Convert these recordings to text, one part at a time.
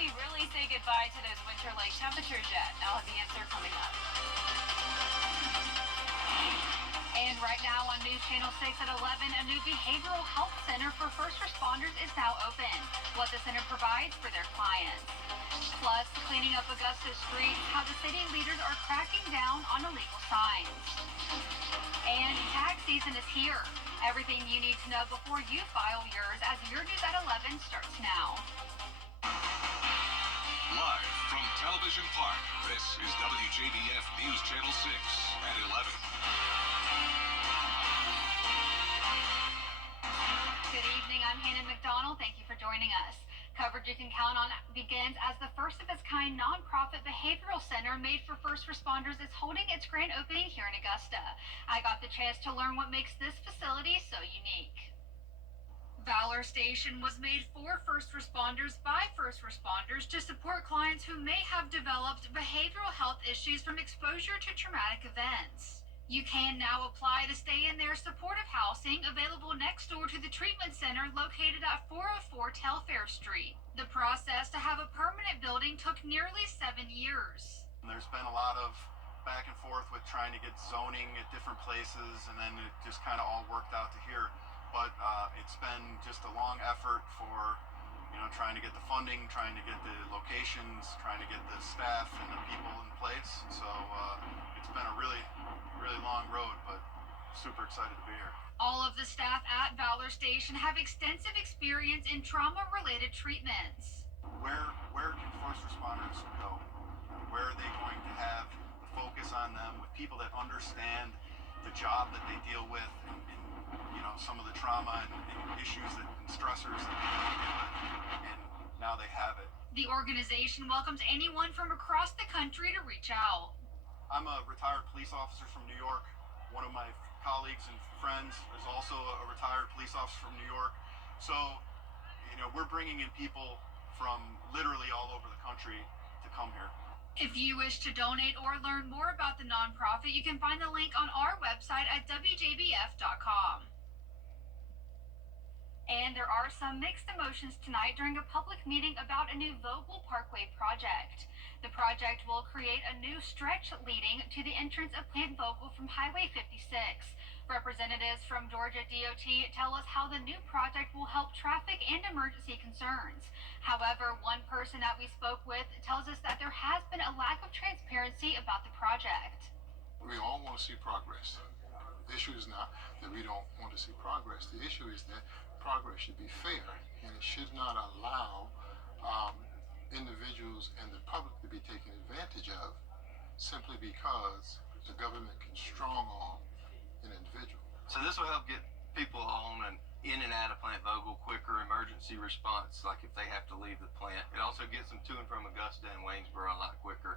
we really say goodbye to those winter-like temperatures yet? I'll have the answer coming up. And right now on News Channel 6 at 11, a new behavioral health center for first responders is now open. What the center provides for their clients. Plus, cleaning up Augusta streets, how the city leaders are cracking down on illegal signs. And tax season is here. Everything you need to know before you file yours as Your News at 11 starts now. Live from Television Park, this is WJBF News Channel 6 at 11. Good evening, I'm Hannah McDonald. Thank you for joining us. Coverage you can count on begins as the first of its kind nonprofit behavioral center made for first responders is holding its grand opening here in Augusta. I got the chance to learn what makes this facility so unique. Valor Station was made for first responders by first responders to support clients who may have developed behavioral health issues from exposure to traumatic events. You can now apply to stay in their supportive housing available next door to the treatment center located at 404 Telfair Street. The process to have a permanent building took nearly 7 years. There's been a lot of back and forth with trying to get zoning at different places, and then it just kind of all worked out to here. But it's been just a long effort for, trying to get the funding, trying to get the locations, trying to get the staff and the people in place. So it's been a really long road, but super excited to be here. All of the staff at Valor Station have extensive experience in trauma-related treatments. Where can first responders go? Where are they going to have the focus on them with people that understand the job that they deal with and some of the trauma and issues and stressors that they deal with, and now they have it. The organization welcomes anyone from across the country to reach out. I'm a retired police officer from New York. One of my colleagues and friends is also a retired police officer from New York. So, we're bringing in people from literally all over the country to come here. If you wish to donate or learn more about the nonprofit, you can find the link on our website at WJBF.com. And there are some mixed emotions tonight during a public meeting about a new Vogel Parkway project. The project will create a new stretch leading to the entrance of Plant Vogel from Highway 56. Representatives from Georgia DOT tell us how the new project will help traffic and emergency concerns. However, one person that we spoke with tells us that there has been a lack of transparency about the project. We all want to see progress. The issue is not that we don't want to see progress. The issue is that progress should be fair, and it should not allow individuals and the public to be taken advantage of simply because the government can strong arm an individual. So this will help get people on and in and out of Plant Vogel quicker, emergency response, like if they have to leave the plant. It also gets them to and from Augusta and Waynesboro a lot quicker.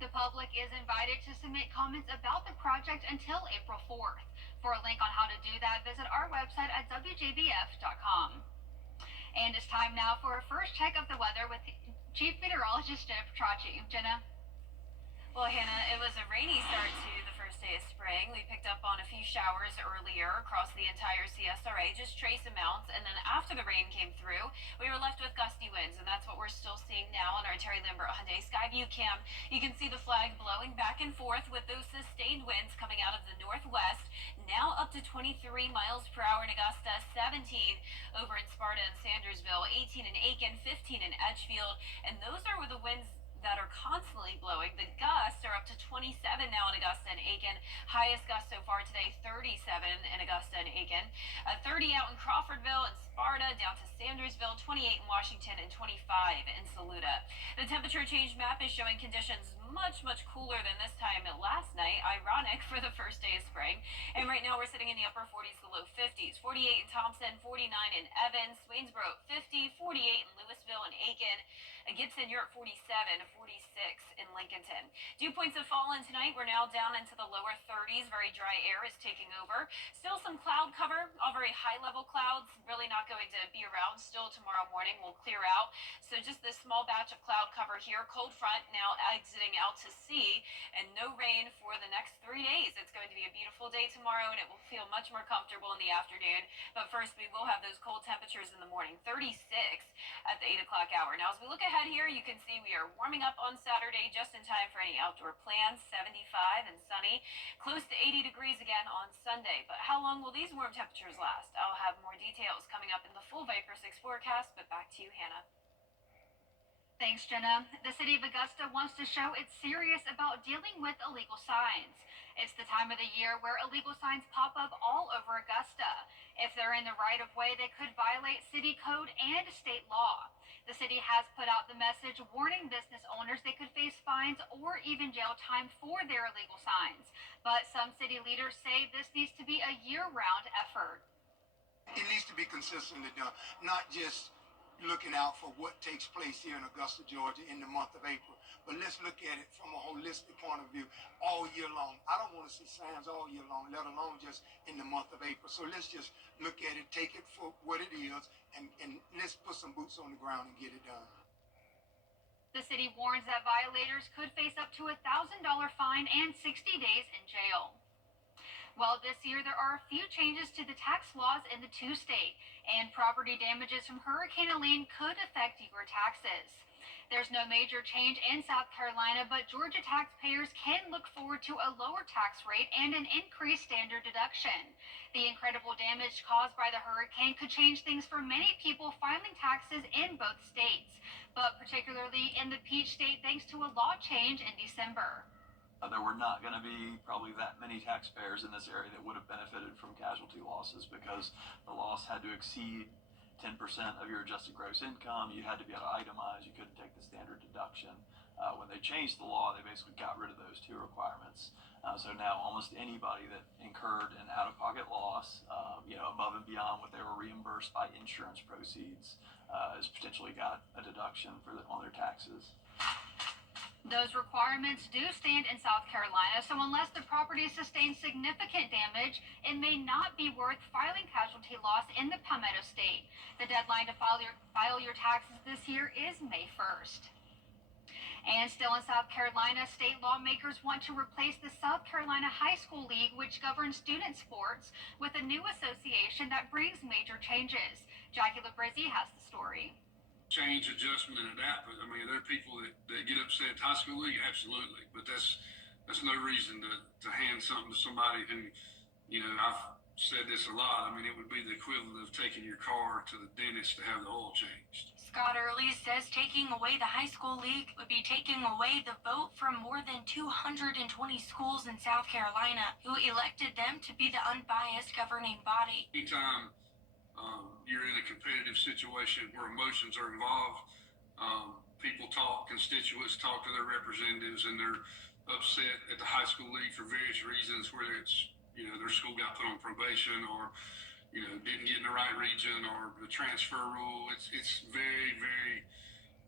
The public is invited to submit comments about the project until April 4th. For a link on how to do that, visit our website at WJBF.com. And it's time now for a first check of the weather with Chief Meteorologist Jenna Petracci. Jenna? Well, Hannah, it was a rainy start to the first day of spring. We picked up on a few showers earlier across the entire CSRA, just trace amounts, and then after the rain came through, we were left with gusty winds, and that's what we're still seeing now on our Terry Lambert Hyundai Skyview cam. You can see the flag blowing back and forth with those sustained winds coming out of the northwest, now up to 23 miles per hour in Augusta, 17 over in Sparta and Sandersville, 18 in Aiken, 15 in Edgefield, and those are where the winds that are constantly blowing. The gusts are up to 27 now in Augusta and Aiken. Highest gust so far today, 37 in Augusta and Aiken. 30 out in Crawfordville and Sparta, down to Sandersville, 28 in Washington, and 25 in Saluda. The temperature change map is showing conditions much cooler than this time last night. Ironic for the first day of spring. And right now we're sitting in the upper 40s to low 50s. 48 in Thompson, 49 in Evans, Waynesboro 50, 48 in Louisville and Aiken. Gibson, you're at 47, 46 in Lincolnton. Dew points have fallen tonight. We're now down into the lower 30s. Very dry air is taking over. Still some cloud cover, all very high-level clouds. Really not going to be around still tomorrow morning. We'll clear out. So just this small batch of cloud cover here. Cold front now exiting out to sea, and no rain for the the next 3 days. It's going to be a beautiful day tomorrow, and it will feel much more comfortable in the afternoon. But first, we will have those cold temperatures in the morning, 36 at the 8 o'clock hour. Now, as we look ahead here, you can see we are warming up on Saturday just in time for any outdoor plans. 75 and sunny, close to 80 degrees again on Sunday. But how long will these warm temperatures last? I'll have more details coming up in the full Viper 6 forecast, but back to you, Hannah. Thanks, Jenna. The city of Augusta wants to show it's serious about dealing with illegal signs. It's the time of the year where illegal signs pop up all over Augusta. If they're in the right of way, they could violate city code and state law. The city has put out the message warning business owners they could face fines or even jail time for their illegal signs. But some city leaders say this needs to be a year-round effort. It needs to be consistently done, not just looking out for what takes place here in Augusta, Georgia in the month of April, but let's look at it from a holistic point of view all year long. I don't want to see signs all year long, let alone just in the month of April. So let's just look at it, take it for what it is, and let's put some boots on the ground and get it done. The city warns that violators could face up to $1,000 fine and 60 days in jail. Well, this year there are a few changes to the tax laws in the two-state, and property damages from Hurricane Helene could affect your taxes. There's no major change in South Carolina, but Georgia taxpayers can look forward to a lower tax rate and an increased standard deduction. The incredible damage caused by the hurricane could change things for many people filing taxes in both states, but particularly in the Peach State thanks to a law change in December. There were not going to be probably that many taxpayers in this area that would have benefited from casualty losses because the loss had to exceed 10% of your adjusted gross income. You had to be able to itemize. You couldn't take the standard deduction. When they changed the law, they basically got rid of those two requirements. So now almost anybody that incurred an out-of-pocket loss, above and beyond what they were reimbursed by insurance proceeds, has potentially got a deduction on their taxes. Those requirements do stand in South Carolina, so unless the property sustains significant damage, it may not be worth filing casualty loss in the Palmetto State. The deadline to file your taxes this year is May 1st. And still in South Carolina, state lawmakers want to replace the South Carolina High School League, which governs student sports, with a new association that brings major changes. Jackie Labrizzi has the story. Change, adjustment, and adapt. I mean, there are people that get upset at high school league, absolutely, but that's no reason to hand something to somebody who, I've said this a lot. I mean, it would be the equivalent of taking your car to the dentist to have the oil changed. Scott Early says taking away the high school league would be taking away the vote from more than 220 schools in South Carolina who elected them to be the unbiased governing body. Anytime you're in a competitive situation where emotions are involved, people talk, constituents talk to their representatives, and they're upset at the high school league for various reasons, whether it's, their school got put on probation or, didn't get in the right region or the transfer rule. It's very, very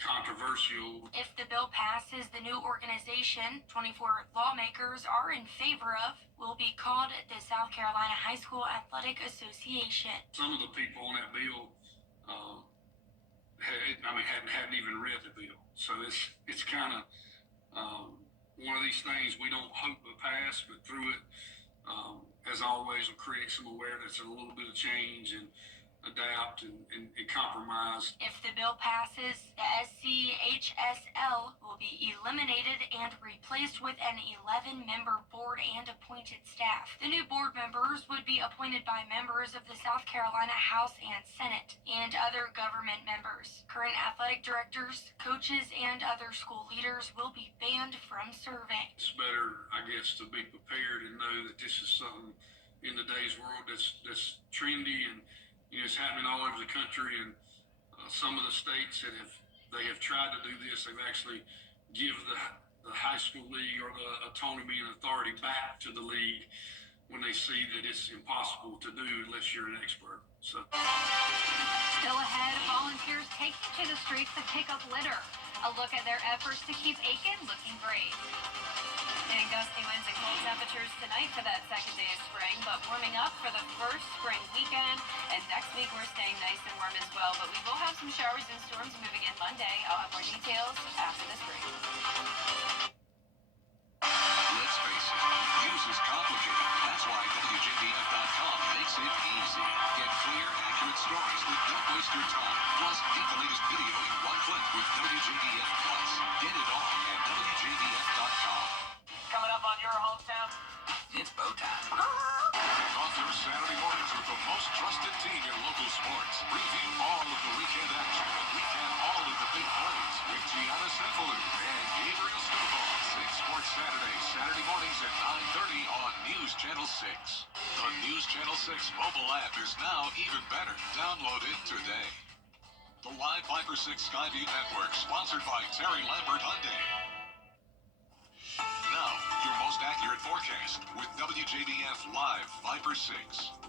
controversial. If the bill passes, the new organization 24 lawmakers are in favor of will be called the South Carolina High School Athletic Association. Some of the people on that bill hadn't even read the bill, so it's kind of one of these things we don't hope will pass, but through it, as always, will create some awareness and a little bit of change and adapt and compromise. If the bill passes, the SCHSL will be eliminated and replaced with an 11-member board and appointed staff. The new board members would be appointed by members of the South Carolina House and Senate and other government members. Current athletic directors, coaches, and other school leaders will be banned from serving. It's better, I guess, to be prepared and know that this is something in today's world that's trendy and it's happening all over the country, and some of the states that have tried to do this, they've actually give the high school league or the autonomy and authority back to the league when they see that it's impossible to do unless you're an expert. So, still ahead, volunteers taking to the streets to pick up litter. A look at their efforts to keep Aiken looking great. And gusty winds and cold temperatures tonight for that second day of spring, but warming up for the first spring weekend. And next week we're staying nice and warm as well, but we will have some showers and storms moving in Monday. I'll have more details after this break. Let's face it, waste your time. Plus, get the latest video in one click with WJBF Plus. Get it all at WJBF.com. Coming up on your hometown, it's bow time. Kick off your Saturday mornings with the most trusted team in local sports. Review all of the weekend action and recap all of the big plays with Gianna Cephalou and Gabriel Stovall. 6 Sports Saturday, Saturday mornings at 9:30 on News Channel 6. The News Channel 6 mobile app is now even better. Download it today. The Live Viper 6 Skyview Network, sponsored by Terry Lambert Hyundai. Now, your most accurate forecast with WJBF Live Viper 6.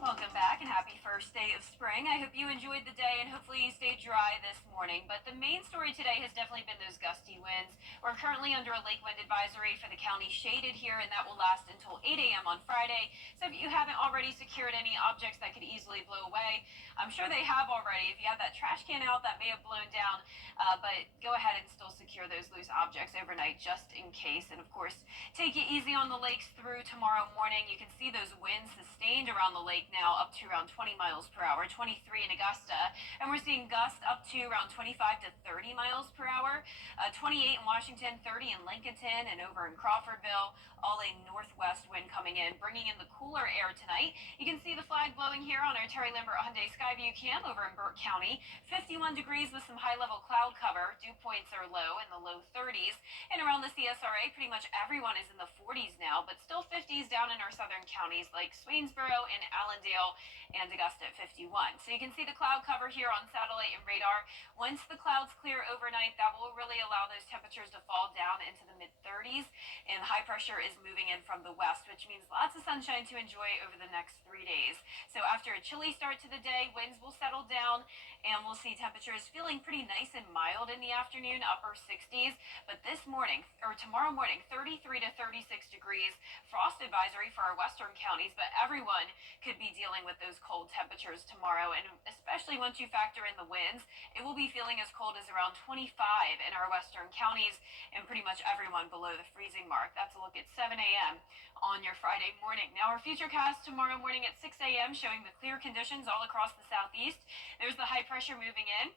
Welcome back and happy first day of spring. I hope you enjoyed the day and hopefully you stayed dry this morning. But the main story today has definitely been those gusty winds. We're currently under a lake wind advisory for the county shaded here, and that will last until 8 a.m. on Friday. So if you haven't already secured any objects that could easily blow away, I'm sure they have already. If you have that trash can out, that may have blown down, but go ahead and still secure those loose objects overnight just in case. And of course, take it easy on the lakes through tomorrow morning. You can see those winds sustained around the lake now up to around 20 miles per hour, 23 in Augusta, and we're seeing gusts up to around 25 to 30 miles per hour, 28 in Washington, 30 in Lincolnton, and over in Crawfordville, all a northwest wind coming in, bringing in the cooler air tonight. You can see the flag blowing here on our Terry Lambert Hyundai Skyview cam over in Burke County. 51 degrees with some high-level cloud cover. Dew points are low in the low 30s, and around the CSRA, pretty much everyone is in the 40s now, but still 50s down in our southern counties like Swainsboro and Allendale and Augusta at 51. So you can see the cloud cover here on satellite and radar. Once the clouds clear overnight, that will really allow those temperatures to fall down into the mid-30s, and high pressure is moving in from the west, which means lots of sunshine to enjoy over the next 3 days. So after a chilly start to the day, winds will settle down, and we'll see temperatures feeling pretty nice and mild in the afternoon, upper 60s. But this morning, or tomorrow morning, 33 to 36 degrees. Frost advisory for our western counties, but everyone could be dealing with those cold temperatures tomorrow, and especially once you factor in the winds, it will be feeling as cold as around 25 in our western counties, and pretty much everyone below the freezing mark. That's a look at 7 a.m. on your Friday morning. Now our futurecast tomorrow morning at 6 a.m. showing the clear conditions all across the southeast. There's the high pressure moving in.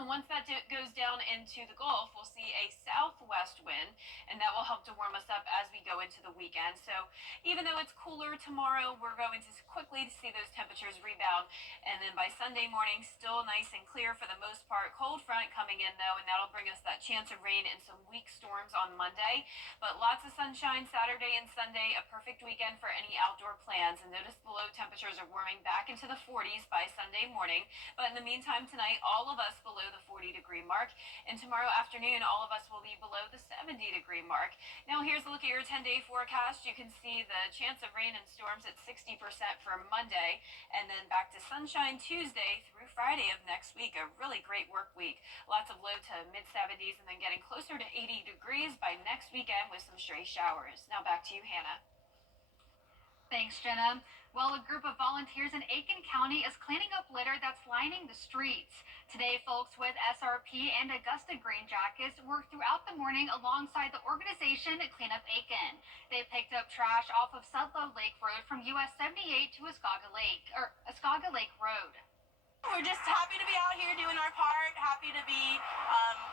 And once that goes down into the Gulf, we'll see a southwest wind, and that will help to warm us up as we go into the weekend. So even though it's cooler tomorrow, we're going to quickly see those temperatures rebound. And then by Sunday morning, still nice and clear for the most part. Cold front coming in, though, and that'll bring us that chance of rain and some weak storms on Monday. But lots of sunshine Saturday and Sunday, a perfect weekend for any outdoor plans. And notice the low temperatures are warming back into the 40s by Sunday morning. But in the meantime, tonight, all of us below the 40-degree mark, and tomorrow afternoon all of us will be below the 70-degree mark. Now here's a look at your 10-day forecast. You can see the chance of rain and storms at 60% for Monday, and then back to sunshine Tuesday through Friday of next week. A really great work week. Lots of low to mid-70s, and then getting closer to 80 degrees by next weekend with some stray showers. Now back to you, Hannah. Thanks, Jenna. Well, a group of volunteers in Aiken County is cleaning up litter that's lining the streets. Today, folks with SRP and Augusta Green Jackets worked throughout the morning alongside the organization Clean Up Aiken. They picked up trash off of Sudlow Lake Road from US 78 to Escaga Lake Road. We're just happy to be out here doing our part, happy to be,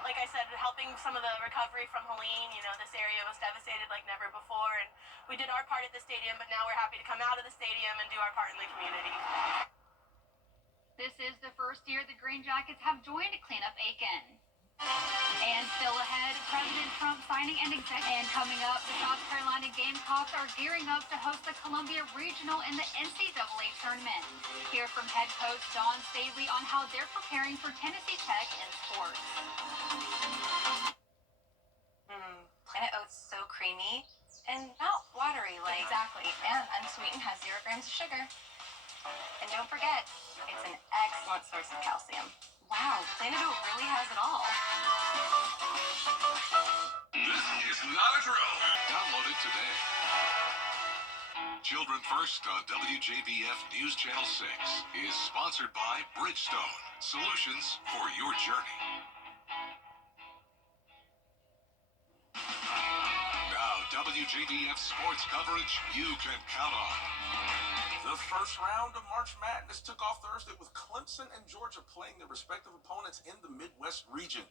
like I said, helping some of the recovery from Helene. You know, this area was devastated like never before, and we did our part at the stadium, but now we're happy to come out of the stadium and do our part in the community. This is the first year the Green Jackets have joined Clean Up Aiken. And still ahead, President Trump signing an executive. And coming up, the South Carolina Gamecocks are gearing up to host the Columbia Regional in the NCAA tournament. Hear from head coach Dawn Staley on how they're preparing for Tennessee Tech in sports. Planet Oats so creamy and not watery like. Exactly, and unsweetened, has 0 grams of sugar. And don't forget, it's an excellent source of calcium. Wow, Planet Oat really has it all. This is not a drill. Download it today. Children First on WJBF News Channel 6 is sponsored by Bridgestone, solutions for your journey. Now, WJBF WJBF sports coverage you can count on. The first round of March Madness took off Thursday with Clemson and Georgia playing their respective opponents in the Midwest region.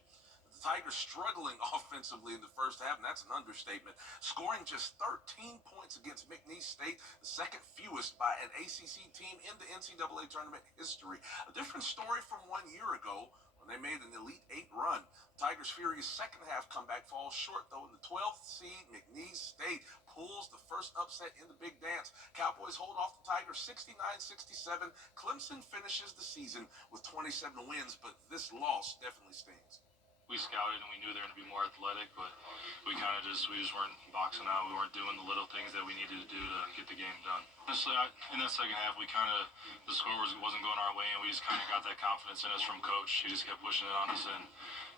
The Tigers struggling offensively in the first half, and that's an understatement, scoring just 13 points against McNeese State, the second fewest by an ACC team in the NCAA tournament history. A different story from 1 year ago when they made an Elite Eight run. Tigers' furious second half comeback falls short, though. In the 12th seed, McNeese State pulls the first upset in the big dance. Cowboys hold off the Tigers 69-67. Clemson finishes the season with 27 wins, but this loss definitely stings. We scouted and we knew they were going to be more athletic, but we just weren't boxing out. We weren't doing the little things that we needed to do to get the game done. Honestly, in that second half, the score wasn't going our way, and we just kind of got that confidence in us from coach. He just kept pushing it on us, and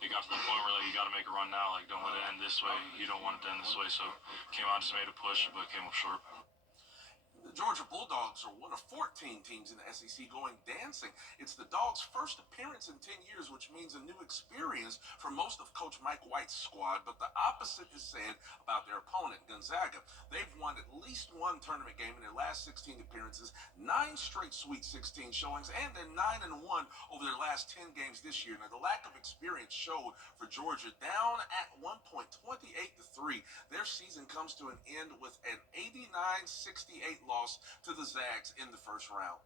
it got to the point where, like, you got to make a run now. Like, don't let it end this way. You don't want it to end this way. So came out, just made a push, but came up short. The Georgia Bulldogs are one of 14 teams in the SEC going dancing. It's the Dogs' first appearance in 10 years, which means a new experience for most of Coach Mike White's squad, but the opposite is said about their opponent, Gonzaga. They've won at least one tournament game in their last 16 appearances, 9 straight Sweet 16 showings, and they're 9-1 over their last 10 games this year. Now, the lack of experience showed for Georgia. Down at one point, 28-3, their season comes to an end with an 89-68 loss to the Zags in the first round.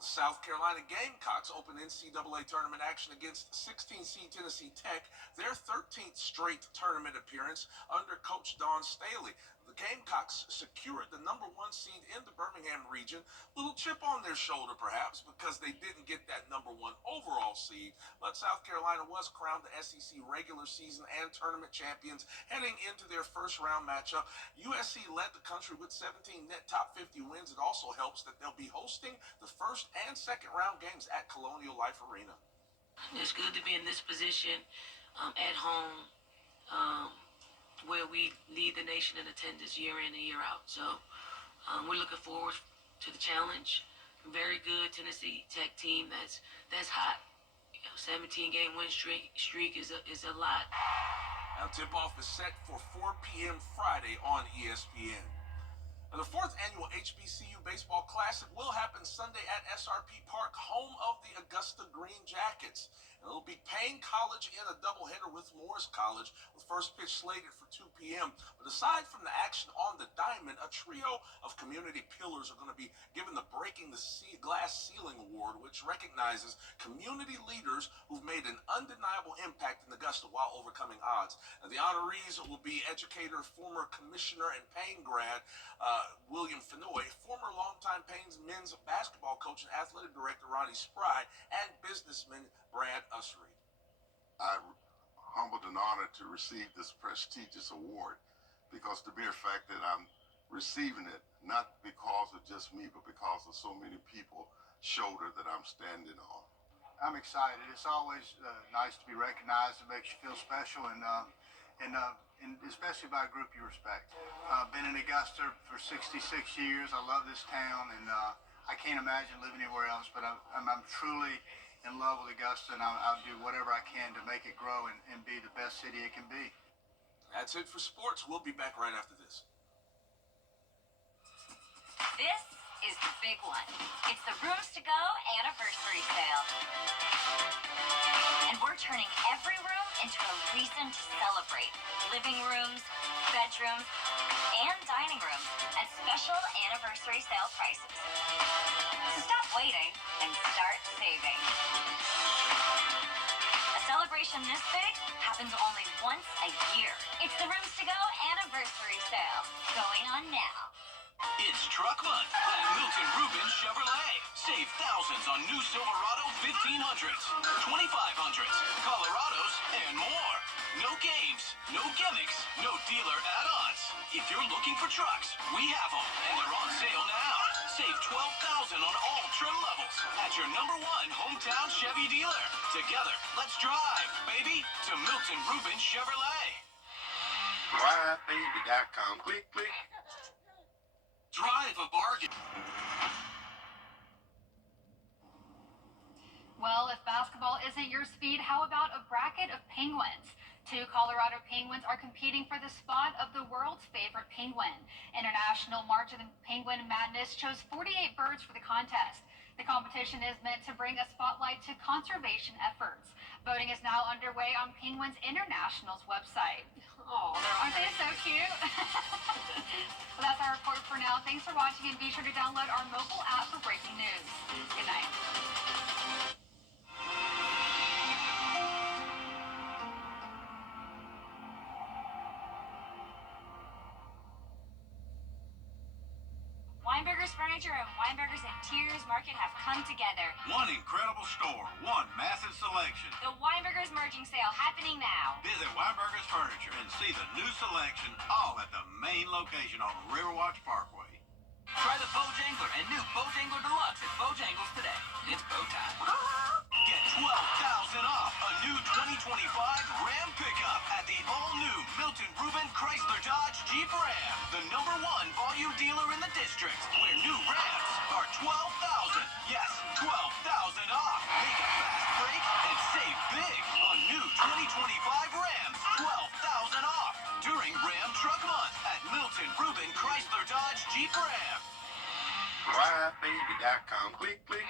The South Carolina Gamecocks open NCAA tournament action against 16-seed Tennessee Tech, their 13th straight tournament appearance under Coach Don Staley. The Gamecocks secured the #1 seed in the Birmingham region. Little chip on their shoulder, perhaps, because they didn't get that #1 overall seed. But South Carolina was crowned the SEC regular season and tournament champions heading into their first round matchup. USC led the country with 17 net top 50 wins. It also helps that they'll be hosting the first and second round games at Colonial Life Arena. It's good to be in this position at home, where we lead the nation in attendance year in and year out. So we're looking forward to the challenge. Very good Tennessee Tech team that's hot. 17-game win streak is a lot. Now tip-off is set for 4 p.m. Friday on ESPN. Now, the 4th annual HBCU Baseball Classic will happen Sunday at SRP Park, home of the Augusta Green Jackets. It'll be Payne College in a doubleheader with Morris College, with first pitch slated for 2 p.m. But aside from the action on the diamond, a trio of community pillars are going to be given the Breaking the Glass Ceiling Award, which recognizes community leaders who've made an undeniable impact in Augusta while overcoming odds. Now, the honorees will be educator, former commissioner, and Payne grad William Fenoy, former longtime Payne's men's basketball coach and athletic director Ronnie Spry, and businessman Brad Usry. I'm humbled and honored to receive this prestigious award because the mere fact that I'm receiving it, not because of just me, but because of so many people shoulder that I'm standing on. I'm excited. It's always nice to be recognized. It makes you feel special, and especially by a group you respect. I've been in Augusta for 66 years. I love this town, and I can't imagine living anywhere else, but I'm truly in love with Augusta, and I'll do whatever I can to make it grow and be the best city it can be. That's it for sports. We'll be back right after this. This is the big one. It's the Rooms to Go anniversary sale. And we're turning every room into a reason to celebrate. Living rooms, bedrooms, and dining rooms at special anniversary sale prices. So stop waiting and start saving. A celebration this big happens only once a year. It's the Rooms to Go anniversary sale, going on now. It's Truck Month at Milton Rubin Chevrolet. Save thousands on new Silverado 1500s, 2500s, Colorados, and more. No games, no gimmicks, no dealer add-ons. If you're looking for trucks, we have them, and they're on sale now. Save $12,000 on all trim levels at your #1 hometown Chevy dealer. Together, let's drive, baby, to Milton Rubin Chevrolet. DriveBaby.com. Click, click. Drive a bargain. Well, if basketball isn't your speed, how about a bracket of Penguins? Two Colorado penguins are competing for the spot of the world's favorite penguin. International March of the Penguin Madness chose 48 birds for the contest. The competition is meant to bring a spotlight to conservation efforts. Voting is now underway on Penguins International's website. Oh, aren't they so cute? Well, that's our report for now. Thanks for watching, and be sure to download our mobile app for breaking news. Good night. Weinberger's Furniture and Weinberger's Interiors Market have come together. One incredible store, one massive selection. The Weinberger's Merging Sale happening now. Visit Weinberger's Furniture and see the new selection, all at the main location on Riverwatch Parkway. Try the Bojangler and new Bojangler Deluxe at Bojangles today. It's bow time. Get $12,000 off a new 2025 Ram pickup at the all-new Milton Rubin Chrysler Dodge Jeep Ram, the #1 volume dealer in the district, where new Rams are $12,000. Yes, $12,000 off. Make a fast break and save big on new 2025 Rams. $12,000 off during Ram Truck Month at Milton Rubin Chrysler Dodge Jeep Ram. WJBF.com. Click, click.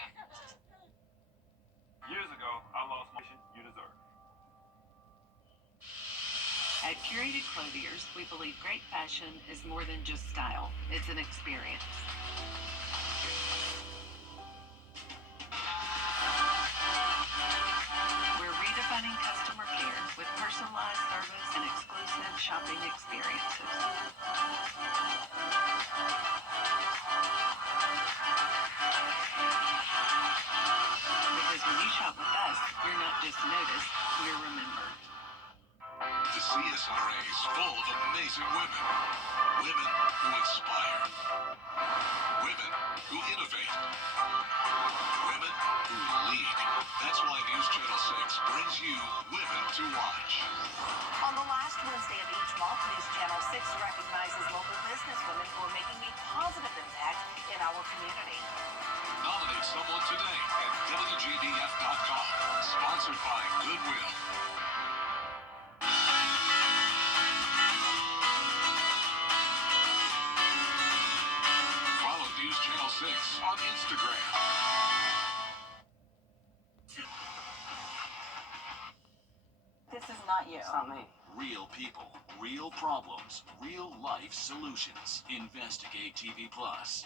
Years ago, I lost my you deserve. At Curated Clothiers, we believe great fashion is more than just style. It's an experience. We're redefining customer care with personalized service and exclusive shopping experiences. Because when you shop with us, you're not just noticed, you're remembered. The CSRA is full of amazing women. Women who inspire. Women who innovate. Women who lead. That's why News Channel 6 brings you Women to Watch. On the last Wednesday of each month, News Channel 6 recognizes local businesswomen who are making a positive impact in our community. Nominate someone today at WJBF.com. Sponsored by Goodwill. Follow News Channel 6 on Instagram. This is not you. It's not me. Real people, real problems, real life solutions. Investigate TV Plus.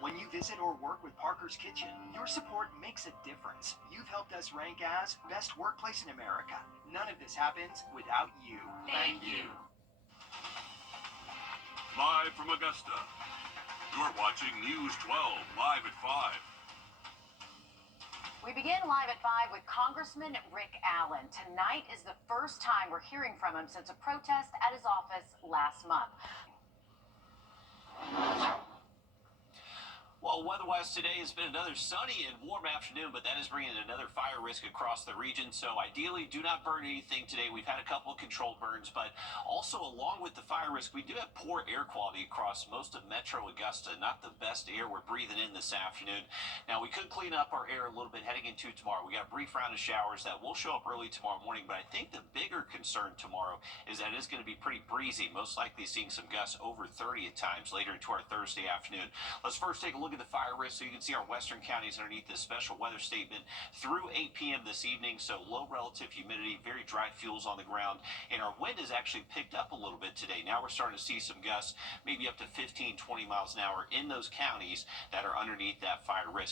When you visit or work with Parker's Kitchen, your support makes a difference. You've helped us rank as Best Workplace in America. None of this happens without you. Thank you. Live from Augusta. You're watching News 12 live at 5. We begin live at 5 with Congressman Rick Allen. Tonight is the first time we're hearing from him since a protest at his office last month. Well, weather-wise today has been another sunny and warm afternoon, but that is bringing another fire risk across the region. So ideally, do not burn anything today. We've had a couple of controlled burns, but also along with the fire risk, we do have poor air quality across most of Metro Augusta. Not the best air we're breathing in this afternoon. Now, we could clean up our air a little bit heading into tomorrow. We got a brief round of showers that will show up early tomorrow morning, but I think the bigger concern tomorrow is that it's going to be pretty breezy, most likely seeing some gusts over 30 at times later into our Thursday afternoon. Let's first take a look at the fire risk so you can see our western counties underneath this special weather statement through 8 p.m. this evening. So low relative humidity, very dry fuels on the ground, and our wind has actually picked up a little bit today. Now we're starting to see some gusts, maybe up to 15, 20 miles an hour in those counties that are underneath that fire risk.